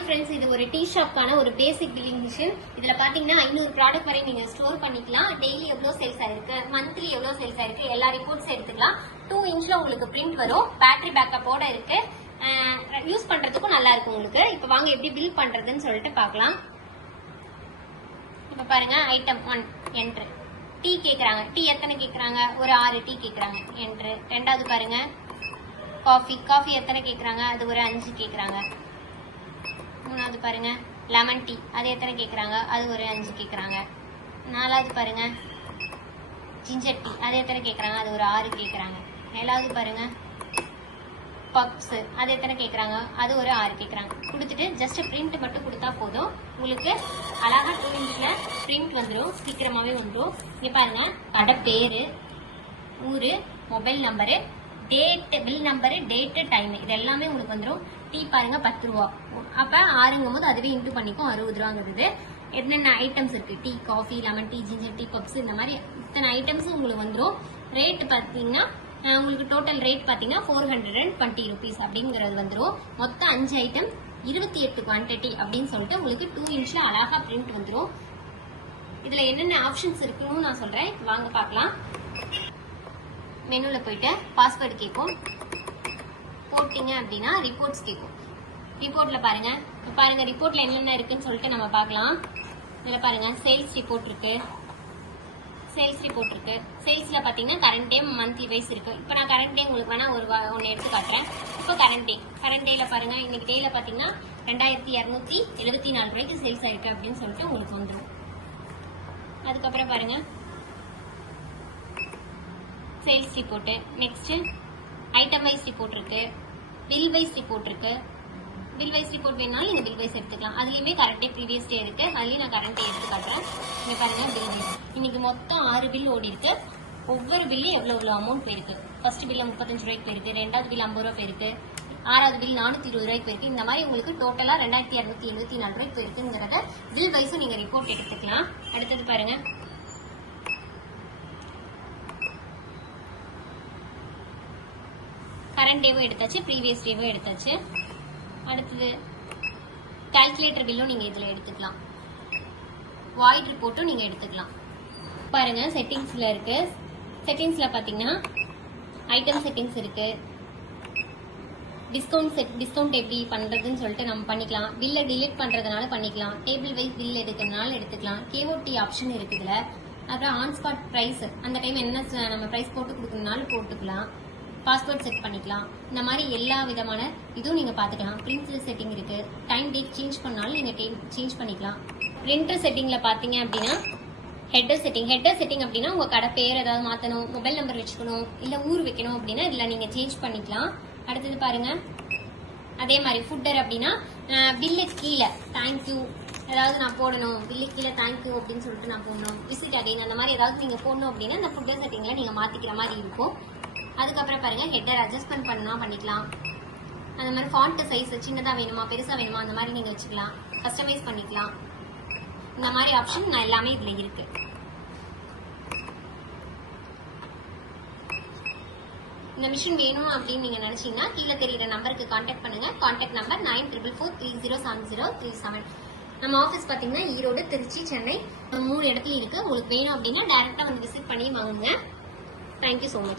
Hi friends, இது ஒரு tea ஷாப்க்கான ஒரு பேசிக் பில்லிங் மிஷின். இதுல பாத்தீங்கன்னா 500 ப்ராடக்ட் வரை நீங்க ஸ்டோர் பண்ணிக்கலாம். டெய்லி எவ்வளவு சேல்ஸ் ஆயிருக்கு, மந்த்லி எவ்வளவு சேல்ஸ் ஆயிருக்கு, எல்லா ரிப்போர்ட்ஸ் எடுத்துக்கலாம். 2 இன்ச்ல உங்களுக்கு பிரிண்ட் வரும். பேட்டரி பேக்கப்போட இருக்கு. யூஸ் பண்றதுக்கும் நல்லா இருக்கும் உங்களுக்கு. இப்ப வாங்க எப்படி பில் பண்றதுன்னு சொல்லிட்டு பார்க்கலாம். இப்ப பாருங்க, ஐட்டம் 1 என்ட்ரு. டீ கேக்குறாங்க. டீ எத்தனை கேக்குறாங்க? ஒரு 6 டீ கேக்குறாங்க. என்ட்ரு. ரெண்டாவது பாருங்க, காஃபி எத்தனை கேக்குறாங்க? அது ஒரு 5 கேக்குறாங்க. மூணாவது பாருங்க, லெமன் டீ அது எத்தனை கேக்குறாங்க? அது ஒரு 5 கேக்குறாங்க. நாலாவது பாருங்க, ஜிஞ்சர் டீ அது எத்தனை கேக்குறாங்க? அது ஒரு 6 கேக்குறாங்க. ஏழாவது பாருங்க, பப்ஸ் அது எத்தனை கேக்குறாங்க? அது ஒரு 6 கேக்குறாங்க. கொடுத்துட்டு ஜஸ்ட் பிரிண்ட் மட்டும் கொடுத்தா போதும். உங்களுக்கு அழகா 2 இன்ச்ல பிரிண்ட் வந்துடும். சீக்கிரமாவே வந்துடும். இங்க பாருங்க, கடை பேரு, ஊரு, mobile number, date, bill number, date, time இது எல்லாமே உங்களுக்கு வந்துடும். டீ பாருங்க 10 ரூபா. அப்ப 6ங்கும் போது அதுவே இன்டூ பண்ணிக்கும் 60 ரூபாங்கிறது. என்னென்ன ஐட்டம்ஸ் இருக்கு, tea, coffee, lemon tea, ginger tea, puffs, இந்த மாதிரி இத்தனை ஐட்டம்ஸ் உங்களுக்கு வந்துடும். ரேட் பாத்தீங்கன்னா உங்களுக்கு டோட்டல் ரேட் பாத்தீங்கன்னா 420 rupees அப்படிங்கறது வந்துடும். மொத்தம் 5 ஐட்டம் 28 குவான்டிட்டி அப்படின்னு சொல்லிட்டு உங்களுக்கு 2 இன்ச்ல அழகா பிரிண்ட் வந்துடும். இதுல என்னென்ன ஆப்ஷன்ஸ் இருக்குன்னு நான் சொல்றேன், வாங்க பார்க்கலாம். மெனுல போயிட்டு பாஸ்வேர்டு கேட்கும். போட்டீங்க அப்படின்னா ரிப்போர்ட்ஸ் கேட்கும். ரிப்போர்ட்ல பாருங்க, ரிப்போர்ட்ல என்னென்ன இருக்குன்னு சொல்லிட்டு நம்ம பார்க்கலாம். இதுல பாருங்க, சேல்ஸ் ரிப்போர்ட் இருக்கு. சேல்ஸ்ல பாத்தீங்கன்னா கரண்ட் டே, மந்த்லி வைஸ் இருக்கு. இப்போ நான் கரண்ட் டே உங்களுக்கு வேணா ஒன்னு எடுத்து காட்டுறேன். இப்போ கரண்ட் டேல பாருங்க, இன்னைக்கு டேல பாத்தீங்கன்னா 2274 ரூபாய்க்கு சேல்ஸ் ஆயிருக்கு அப்படின்னு சொல்லிட்டு உங்களுக்கு வந்துடும். அதுக்கப்புறம் பாருங்க, sales report. Next item wise report இருக்கு, பில் வைஸ் ரிப்போர்ட் இருக்கு. பில் வைஸ் ரிப்போர்ட் வேணாலும் நீங்க பில் வைஸ் எடுத்துக்கலாம். அதுலயுமே கரண்ட் டே, ப்ரீவியஸ் டே இருக்கு. அதுலயும் நான் கரண்ட் டே எடுத்து காட்டுறேன். இங்க பாருங்க, பில் வைஸ் இன்னைக்கு மொத்தம் 6 பில் ஓடி இருக்கு. ஒவ்வொரு பில்லும் எவ்வளவு அமௌண்ட் போயிருக்கு. ஃபர்ஸ்ட் பில் 35 ரூபாய்க்கு போயிருக்கு, ரெண்டாவது பில் 50 ரூபாய் போயிருக்கு, 6வது பில் 420 ரூபாய்க்கு போயிருக்கு. இந்த மாதிரி உங்களுக்கு டோட்டலா 2274 ரூபாய்க்கு போயிருக்குங்கிறத பில் வைஸும் நீங்க ரிப்போர்ட் எடுத்துக்கலாம். அடுத்தது பாருங்க, கரண்ட் டேவும் எடுத்தாச்சு, ப்ரீவியஸ் டேவும் எடுத்தாச்சு. அடுத்தது கால்குலேட்டர் பில்லும் நீங்க இதுல எடுத்துக்கலாம். வாய்ட் ரிப்போர்ட்டும் நீங்க எடுத்துக்கலாம். பாருங்க, செட்டிங்ஸ்ல இருக்கு. செட்டிங்ஸ்ல பாத்தீங்கன்னா ஐட்டம் செட்டிங்ஸ் இருக்கு. டிஸ்கவுண்ட் எப்படி பண்றதுன்னு சொல்லிட்டு நம்ம பண்ணிக்கலாம். பில்ல டிலீட் பண்றதுனால பண்ணிக்கலாம். டேபிள் வைஸ் பில் எடுக்கிறதுனால எடுத்துக்கலாம். கேஓடி ஆப்ஷன் இருக்கு இதுல. அப்புறம் ஆன் ஸ்பாட் பிரைஸ், அந்த டைம் என்ன நம்ம பிரைஸ் போட்டு கொடுக்கணும்னாலும் போட்டுக்கலாம். பாஸ்வேர்ட் செட் பண்ணிக்கலாம். இந்த மாதிரி எல்லா விதமான இதுவும் நீங்க பாத்துக்கலாம். பிரிண்ட் செட்டிங் இருக்கு. டைம் டேட் சேஞ்ச் பண்ணாலும் நீங்க சேஞ்ச் பண்ணிக்கலாம். பிரிண்டர் செட்டிங்ல பாத்தீங்க அப்படின்னா ஹெட்டர் செட்டிங் அப்படின்னா உங்க கடை பேர் ஏதாவது மாத்தணும், மொபைல் நம்பர் வச்சுக்கணும், இல்ல ஊர் வைக்கணும் அப்படின்னா இதுல நீங்க சேஞ்ச் பண்ணிக்கலாம். அடுத்தது பாருங்க, அதே மாதிரி ஃபுட்டர் அப்படின்னா பில்லு கீழே தேங்க்யூ ஏதாவது நான் போடணும், பில்லு கீழே தேங்க்யூ அப்படின்னு சொல்லிட்டு நான் போடணும், விசிட் அகைன் அந்த மாதிரி ஏதாவது நீங்க போடணும் அப்படின்னா இந்த ஃபுட்டர் செட்டிங்ல நீங்க மாத்திக்கிற மாதிரி இருக்கும். அதுக்கப்புறம் பாருங்க, ஹெட்டர் அட்ஜஸ்ட்மெண்ட் பண்ணா பண்ணிக்கலாம். அந்த மாதிரி ஃபாண்ட் சைஸ் சின்னதா வேணுமா பெருசா வேணுமா அந்த மாதிரி நீங்க வச்சுக்கலாம். கஸ்டமைஸ் பண்ணிக்கலாம். இந்த மாதிரி ஆப்ஷன் எல்லாமே இதுல இருக்கு. இந்த மிஷின் வேணும் அப்படின்னு நீங்க நினைச்சீங்கன்னா கீழே தெரியுற நம்பருக்கு கான்டாக்ட் பண்ணுங்க. Contact number 9443030737. நம்ம ஆஃபீஸ் பாத்தீங்கன்னா ஈரோடு, திருச்சி, சென்னை 3 இடத்துல இருக்கு. உங்களுக்கு வேணும் அப்படின்னா டைரக்டா வந்து விசிட் பண்ணி வாங்குங்க. Thank you so much.